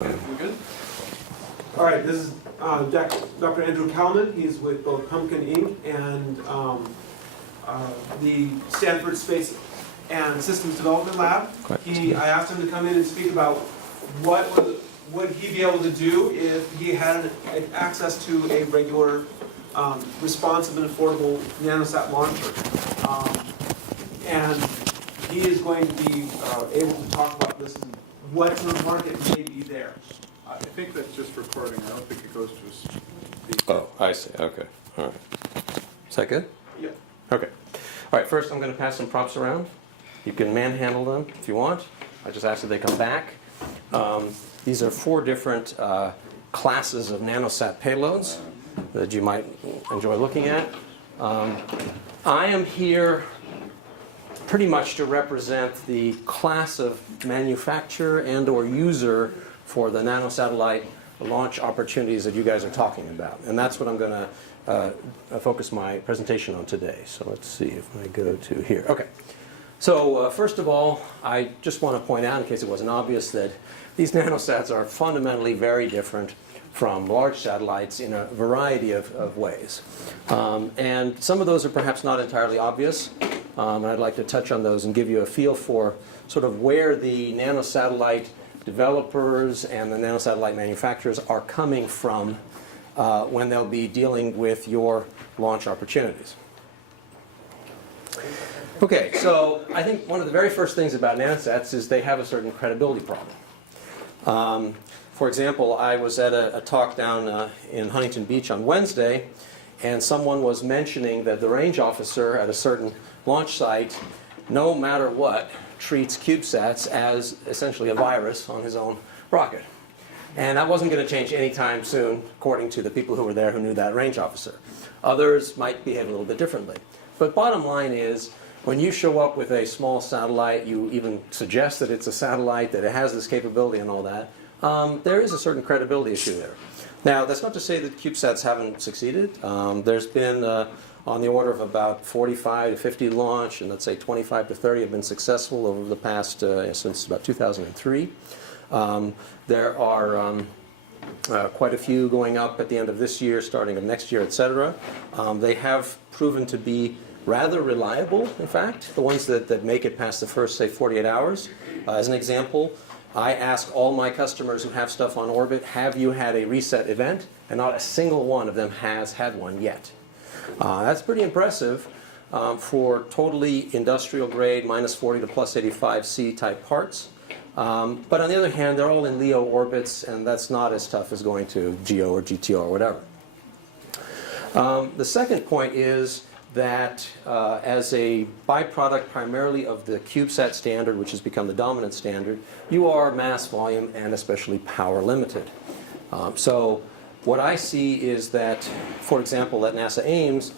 We good? All right, this is Dr. Andrew Kalman. He's with both Pumpkin Inc. and the Stanford Space and Systems Development Lab. I asked him to come in and speak about what would he be able to do if he had access to a regular, responsive and affordable Nanosat launcher. And he is going to be able to talk about this and what the market may be there. I think that's just recording. I don't think it goes to speaker. Oh, I see. Okay. All right. Is that good? Yeah. Okay. All right. First, I'm going to pass some props around. You can manhandle them if you want. I just ask that they come back. These are 4 different classes of Nanosat payloads that you might enjoy looking at. I am here pretty much to represent the class of manufacturer and or user for the nanosatellite launch opportunities that you guys are talking about. And that's what I'm going to focus my presentation on today. So let's see if I go to here. Okay. So first of all, I just want to point out, in case it wasn't obvious, that these nanosats are fundamentally very different from large satellites in a variety of ways. And some of those are perhaps not entirely obvious. And I'd like to touch on those and give you a feel for sort of where the nanosatellite developers and the nanosatellite manufacturers are coming from when they'll be dealing with your launch opportunities. Okay, so I think one of the very first things about nanosats is they have a certain credibility problem. For example, I was at a talk down in Huntington Beach on Wednesday, and someone was mentioning that the range officer at a certain launch site, no matter what, treats CubeSats as essentially a virus on his own rocket. And that wasn't going to change anytime soon, according to the people who were there who knew that range officer. Others might behave a little bit differently. But bottom line is, when you show up with a small satellite, you even suggest that it's a satellite, that it has this capability and all that, there is a certain credibility issue there. Now, that's not to say that CubeSats haven't succeeded. There's been on the order of about 45 to 50 launch, and let's say 25 to 30 have been successful over the past, since about 2003. There are quite a few going up at the end of this year, starting of next year, etc. They have proven to be rather reliable, in fact, the ones that make it past the first, say, 48 hours. As an example, I ask all my customers who have stuff on orbit, have you had a reset event? And not a single one of them has had one yet. That's pretty impressive for totally industrial grade, minus 40 to plus 85 C type parts. But on the other hand, they're all in LEO orbits, and that's not as tough as going to GEO or GTO or whatever. The second point is that as a byproduct primarily of the CubeSat standard, which has become the dominant standard, you are mass volume and especially power limited. So what I see is that, for example, at NASA Ames,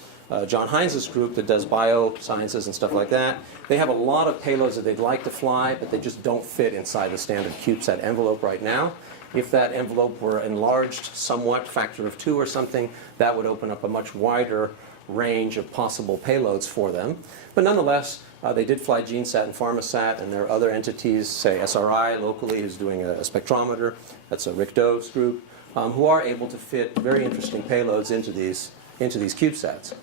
John Heinz's group that does biosciences and stuff like that, they have a lot of payloads that they'd like to fly, but they just don't fit inside the standard CubeSat envelope right now. If that envelope were enlarged somewhat, factor of 2 or something, that would open up a much wider range of possible payloads for them. But nonetheless, they did fly GeneSat and PharmaSat, and there are other entities, say SRI locally, who's doing a spectrometer, that's a Rick Dove's group, who are able to fit very interesting payloads into these CubeSats.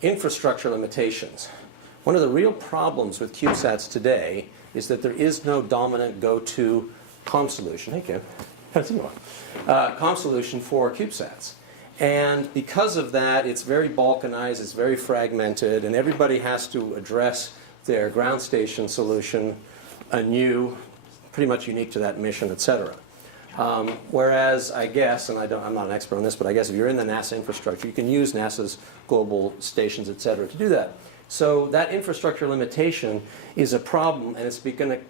Infrastructure limitations. One of the real problems with CubeSats today is that there is no dominant go-to comm solution. Hey, Ken. Comm solution for CubeSats. And because of that, it's very balkanized, it's very fragmented, and everybody has to address their ground station solution anew, pretty much unique to that mission, etc. Whereas I guess, and I'm not an expert on this, but I guess if you're in the NASA infrastructure, you can use NASA's global stations, etc. to do that. So that infrastructure limitation is a problem, and it's going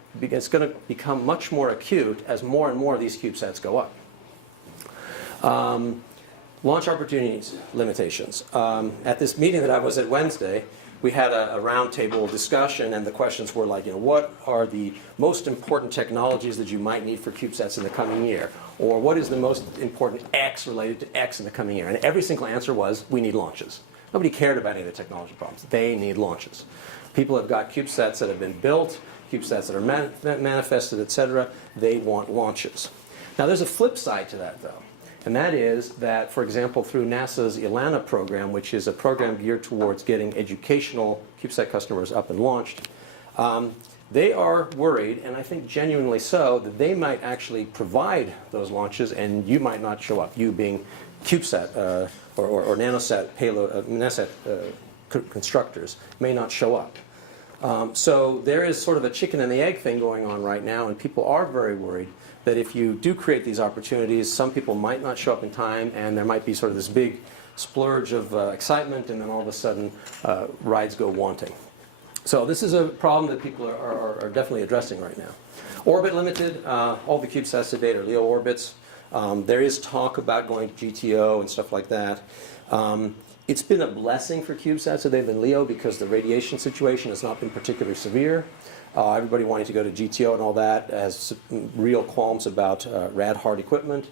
to become much more acute as more and more of these CubeSats go up. Launch opportunities limitations. At this meeting that I was at Wednesday, we had a roundtable discussion, and the questions were like, what are the most important technologies that you might need for CubeSats in the coming year? Or what is the most important X related to X in the coming year? And every single answer was, we need launches. Nobody cared about any of the technology problems. They need launches. People have got CubeSats that have been built CubeSats that are manifested, etc. They want launches. Now there's a flip side to that though, and that is that, for example, through NASA's ELANA program, which is a program geared towards getting educational CubeSat customers up and launched, they are worried, and I think genuinely so, that they might actually provide those launches and you might not show up, you being CubeSat or Nanosat payload, Nanosat constructors may not show up. So there is sort of a chicken and the egg thing going on right now, and people are very worried that if you do create these opportunities, some people might not show up in time, and there might be sort of this big splurge of excitement, and then all of a sudden rides go wanting. So this is a problem that people are definitely addressing right now. Orbit limited, all the CubeSats to date are LEO orbits. There is talk about going to GTO and stuff like that. It's been a blessing for CubeSats that they've been LEO because the radiation situation has not been particularly severe. Everybody wanting to go to GTO and all that has real qualms about rad-hard equipment.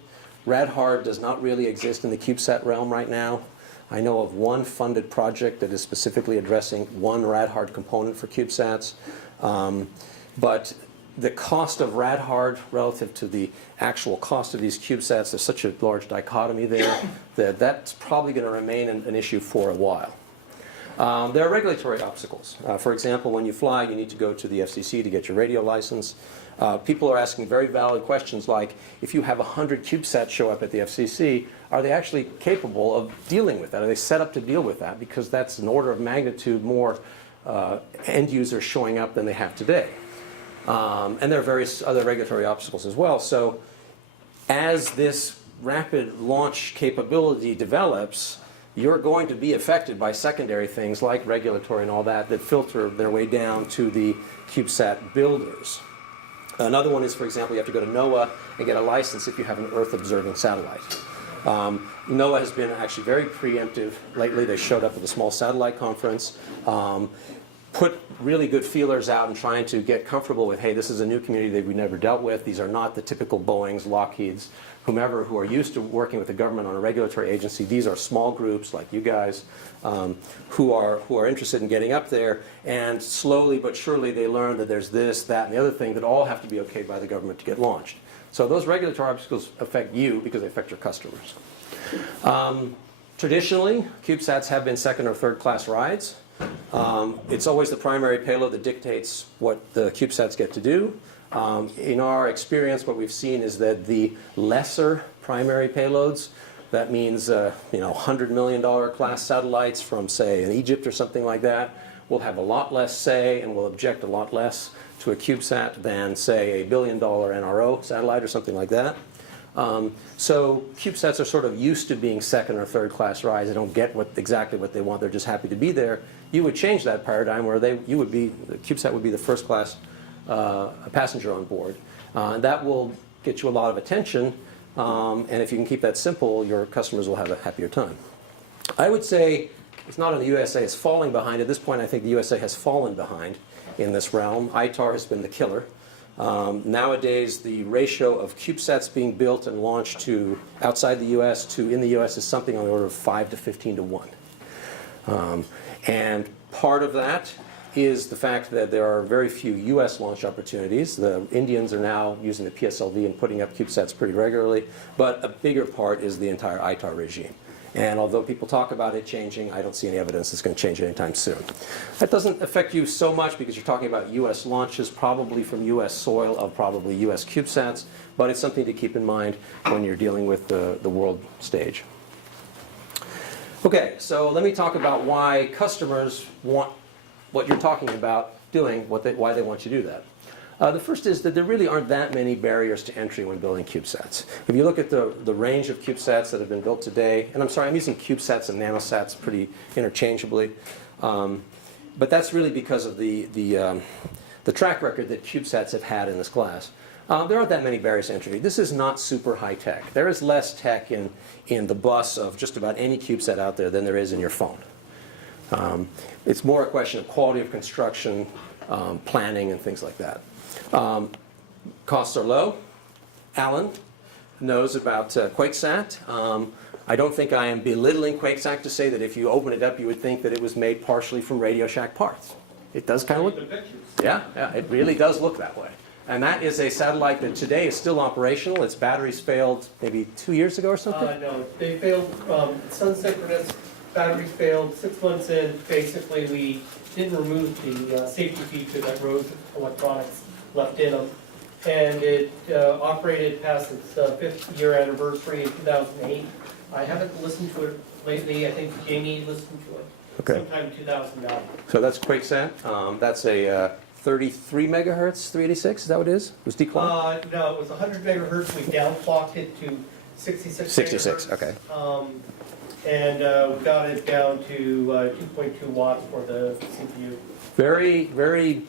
Rad-hard does not really exist in the CubeSat realm right now. I know of one funded project that is specifically addressing one rad-hard component for CubeSats. But the cost of rad-hard relative to the actual cost of these CubeSats, there's such a large dichotomy there that that's probably going to remain an issue for a while. There are regulatory obstacles. For example, when you fly, you need to go to the FCC to get your radio license. People are asking very valid questions like, if you have 100 CubeSats show up at the FCC, are they actually capable of dealing with that? Are they set up to deal with that? Because that's an order of magnitude more end users showing up than they have today. And there are various other regulatory obstacles as well. So as this rapid launch capability develops, you're going to be affected by secondary things like regulatory and all that that filter their way down to the CubeSat builders. Another one is, for example, you have to go to NOAA and get a license if you have an Earth-observing satellite. NOAA has been actually very preemptive lately. They showed up at the Small Satellite Conference, put really good feelers out and trying to get comfortable with, hey, this is a new community that we've never dealt with. These are not the typical Boeings, Lockheeds, whomever who are used to working with the government on a regulatory agency. These are small groups like you guys who are interested in getting up there, and slowly but surely they learn that there's this, that, and the other thing that all have to be okayed by the government to get launched. So those regulatory obstacles affect you because they affect your customers. Traditionally, CubeSats have been second or third class rides. It's always the primary payload that dictates what the CubeSats get to do. In our experience, what we've seen is that the lesser primary payloads, that means $100 million class satellites from, say, in Egypt or something like that, will have a lot less say and will object a lot less to a CubeSat than, say, a $1 billion NRO satellite or something like that. So CubeSats are sort of used to being second or third class rides. They don't get exactly what they want. They're just happy to be there. You would change that paradigm where the CubeSat would be the first class passenger on board. And that will get you a lot of attention. And if you can keep that simple, your customers will have a happier time. I would say it's not that the USA is falling behind. At this point, I think the USA has fallen behind in this realm. ITAR has been the killer. Nowadays, the ratio of CubeSats being built and launched to outside the U.S. to in the U.S. is something on the order of 5 to 15 to 1. And part of that is the fact that there are very few U.S. launch opportunities. The Indians are now using the PSLV and putting up CubeSats pretty regularly. But a bigger part is the entire ITAR regime. And although people talk about it changing, I don't see any evidence it's going to change anytime soon. That doesn't affect you so much because you're talking about U.S. launches, probably from U.S. soil of probably U.S. CubeSats, but it's something to keep in mind when you're dealing with the world stage. Okay, so let me talk about why customers want what you're talking about doing, why they want you to do that. The first is that there really aren't that many barriers to entry when building CubeSats. If you look at the range of CubeSats that have been built today, and I'm sorry, I'm using CubeSats and Nanosats pretty interchangeably, but that's really because of the track record that CubeSats have had in this class. There aren't that many barriers to entry. This is not super high tech. There is less tech in the bus of just about any CubeSat out there than there is in your phone. It's more a question of quality of construction, planning, and things like that. Costs are low. Alan knows about QuakeSat. I don't think I am belittling QuakeSat to say that if you open it up, you would think that it was made partially from Radio Shack parts. It does kind of look, The pictures. yeah, it really does look that way. And that is a satellite that today is still operational. Its batteries failed maybe 2 years ago or something? No, they failed, sun synchronous, batteries failed 6 months in. Basically, we didn't remove the safety feature that Rose Electronics left in them. And it operated past its 5th year anniversary in 2008. I haven't listened to it lately. I think Jamie listened to it sometime in 2009. So that's QuakeSat. That's a 33 megahertz, 386, is that what it is? It was declocked? No, it was 100 megahertz. We downclocked it to 66 66, megahertz. okay. And we got it down to 2.2 watts for the CPU. Very, very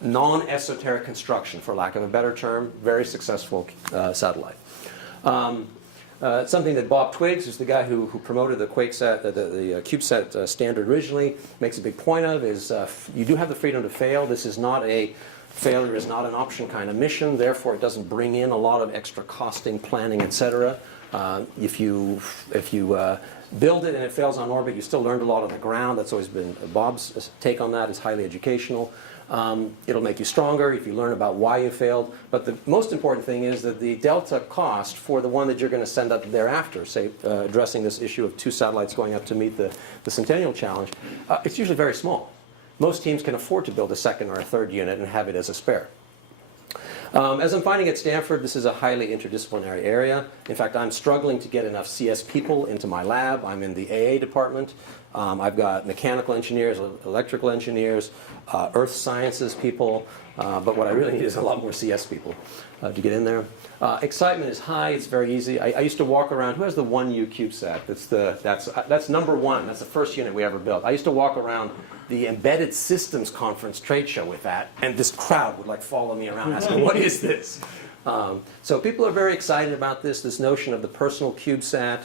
non-esoteric construction, for lack of a better term. Very successful satellite. Something that Bob Twiggs, who's the guy who promoted the QuakeSat, the CubeSat standard originally, makes a big point of is you do have the freedom to fail. This is not a failure is not an option kind of mission. Therefore, it doesn't bring in a lot of extra costing, planning, etc. If you build it and it fails on orbit, you still learned a lot on the ground. That's always been Bob's take on that is highly educational. It'll make you stronger if you learn about why you failed. But the most important thing is that the delta cost for the one that you're going to send up thereafter, say addressing this issue of 2 satellites going up to meet the Centennial Challenge, it's usually very small. Most teams can afford to build a 2nd or a 3rd unit and have it as a spare. As I'm finding at Stanford, this is a highly interdisciplinary area. In fact, I'm struggling to get enough CS people into my lab. I'm in the AA department. I've got mechanical engineers, electrical engineers, earth sciences people, but what I really need is a lot more CS people to get in there. Excitement is high. It's very easy. I used to walk around. Who has the 1U CubeSat? That's number 1. That's the first unit we ever built. I used to walk around the Embedded Systems Conference trade show with that, and this crowd would like follow me around asking, what is this? So people are very excited about this notion of the personal CubeSat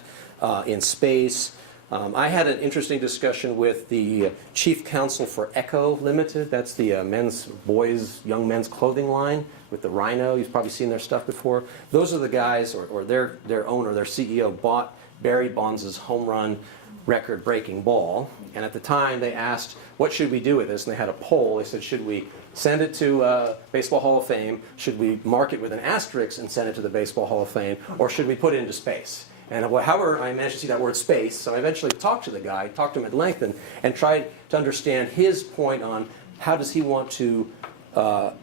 in space. I had an interesting discussion with the chief counsel for Echo Limited. That's the young men's clothing line with the Rhino. You've probably seen their stuff before. Those are the guys, or their owner, their CEO, bought Barry Bonds' home run record-breaking ball. And at the time, they asked, what should we do with this? And they had a poll. They said, should we send it to Baseball Hall of Fame? Should we mark it with an asterisk and send it to the Baseball Hall of Fame? Or should we put it into space? And however, I managed to see that word space, so I eventually talked to the guy, talked to him at length, and tried to understand his point on how does he want to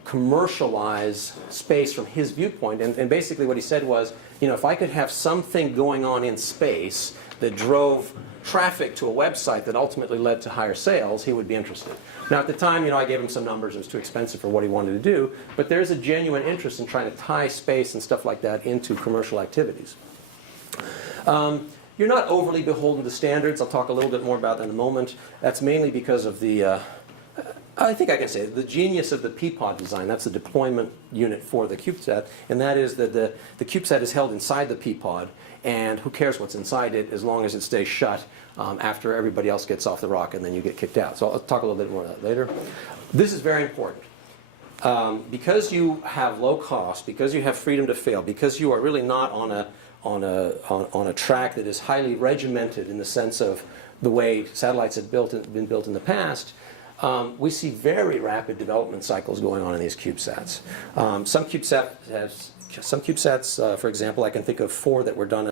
commercialize space from his viewpoint. And basically what he said was, if I could have something going on in space that drove traffic to a website that ultimately led to higher sales, he would be interested. Now at the time, I gave him some numbers. It was too expensive for what he wanted to do, but there's a genuine interest in trying to tie space and stuff like that into commercial activities. You're not overly beholden to standards. I'll talk a little bit more about that in a moment. That's mainly because of the, I think I can say it, the genius of the Peapod design. That's the deployment unit for the CubeSat, and that is that the CubeSat is held inside the Peapod, and who cares what's inside it as long as it stays shut after everybody else gets off the rocket, and then you get kicked out. So I'll talk a little bit more about that later. This is very important. Because you have low cost, because you have freedom to fail, because you are really not on a track that is highly regimented in the sense of the way satellites have been built in the past, we see very rapid development cycles going on in these CubeSats. Some CubeSats, for example, I can think of 4 that were done